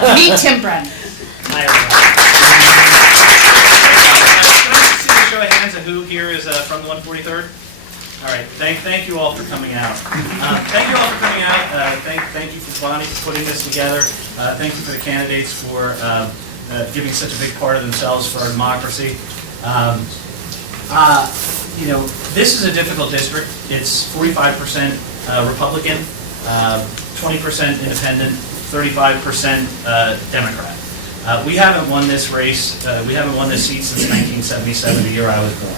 Meet Tim Brennan. Hi, everybody. Can I see a show of hands of who here is from the 143rd? All right, thank you all for coming out. Thank you all for coming out. Thank you for Bonnie for putting this together. Thank you for the candidates for giving such a big part of themselves for our democracy. You know, this is a difficult district. It's 45% Republican, 20% Independent, 35% Democrat. We haven't won this race. We haven't won this seat since 1977, the year I was born.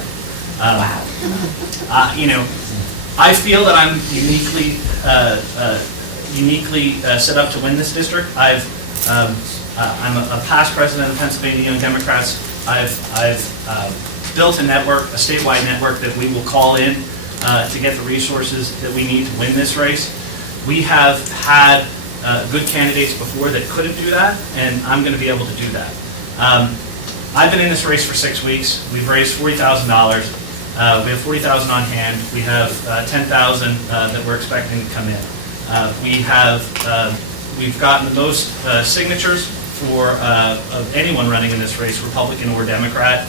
Wow. You know, I feel that I'm uniquely set up to win this district. I'm a past president of Pennsylvania Young Democrats. I've built a network, a statewide network that we will call in to get the resources that we need to win this race. We have had good candidates before that couldn't do that, and I'm going to be able to do that. I've been in this race for 6 weeks. We've raised $40,000. We have $40,000 on hand. We have $10,000 that we're expecting to come in. We've gotten the most signatures for of anyone running in this race, Republican or Democrat,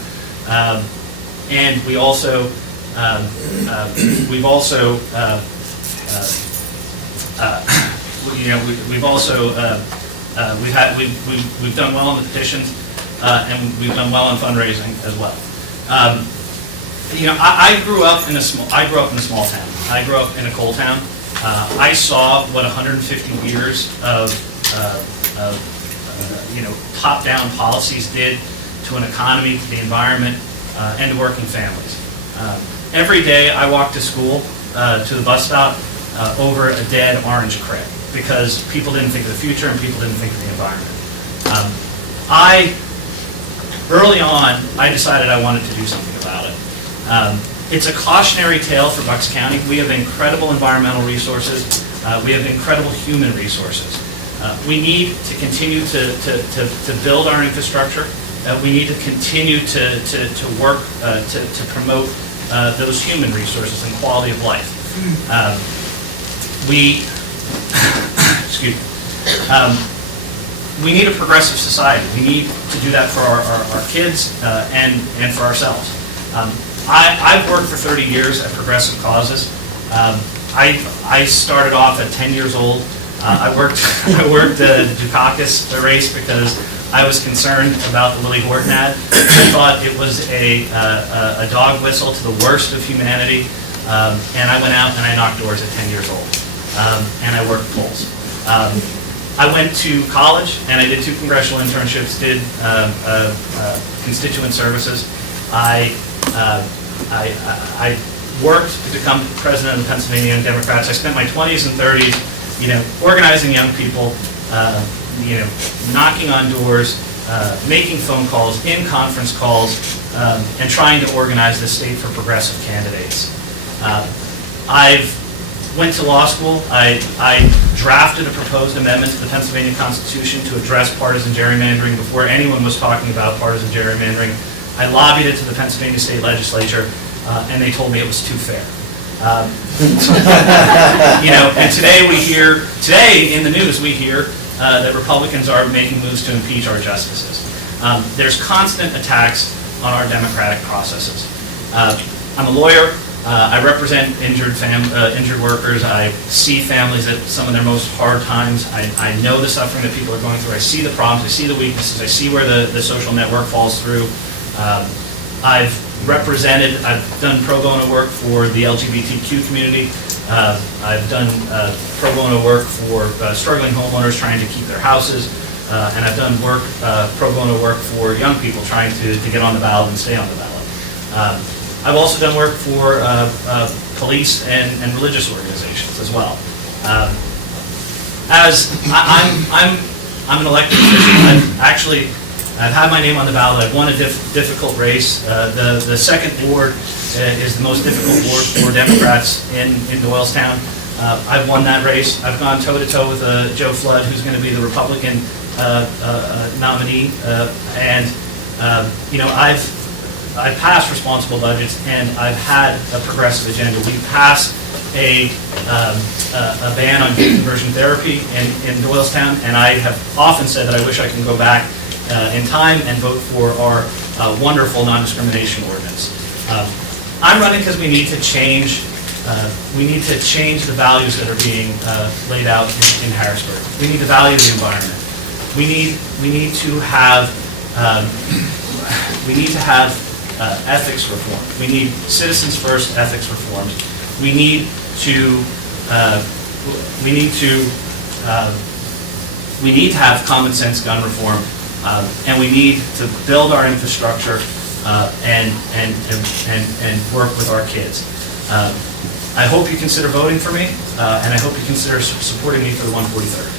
and we also we've done well on the petitions, and we've done well on fundraising as well. You know, I grew up in a small town. I grew up in a coal town. I saw what 150 years of you know, top-down policies did to an economy, to the environment, and to working families. Every day I walk to school, to the bus stop, over a dead orange crib because people didn't think of the future and people didn't think of the environment. Early on, I decided I wanted to do something about it. It's a cautionary tale for Bucks County. We have incredible environmental resources. We have incredible human resources. We need to continue to build our infrastructure. We need to continue to work to promote those human resources and quality of life. Excuse me. We need a progressive society. We need to do that for our kids and for ourselves. I've worked for 30 years at progressive causes. I started off at 10 years old. I worked the Dukakis race because I was concerned about the Willie Horton ad. I thought it was a dog whistle to the worst of humanity. And I went out and I knocked doors at 10 years old. And I worked polls. I went to college and I did 2 congressional internships, did constituent services. I worked to become president of the Pennsylvania Young Democrats. I spent my 20s and 30s, you know, organizing young people, you know, knocking on doors, making phone calls, in conference calls, and trying to organize the state for progressive candidates. I've went to law school. I drafted a proposed amendment to the Pennsylvania Constitution to address partisan gerrymandering before anyone was talking about partisan gerrymandering. I lobbied it to the Pennsylvania State Legislature, and they told me it was too fair. You know, and today in the news we hear that Republicans are making moves to impeach our justices. There's constant attacks on our democratic processes. I'm a lawyer. I represent injured workers. I see families at some of their most hard times. I know the suffering that people are going through. I see the problems. I see the weaknesses. I see where the social network falls through. I've done pro bono work for the LGBTQ community. I've done pro bono work for struggling homeowners trying to keep their houses. And I've done pro bono work for young people trying to get on the ballot and stay on the ballot. I've also done work for police and religious organizations as well. I'm an elected official. I've had my name on the ballot. I've won a difficult race. The second ward is the most difficult ward for Democrats in Doylestown. I've won that race. I've gone toe-to-toe with Joe Flood, who's going to be the Republican nominee. You know, I've passed responsible budgets, and I've had a progressive agenda. We passed a ban on gene conversion therapy in Doylestown, and I have often said that I wish I can go back in time and vote for our wonderful non-discrimination ordinance. I'm running because we need to change. We need to change the values that are being laid out in Harrisburg. We need to value the environment. We need to have ethics reform. We need citizens first ethics reforms. We need to have common sense gun reform, and we need to build our infrastructure and work with our kids. I hope you consider voting for me, and I hope you consider supporting me for the 143rd.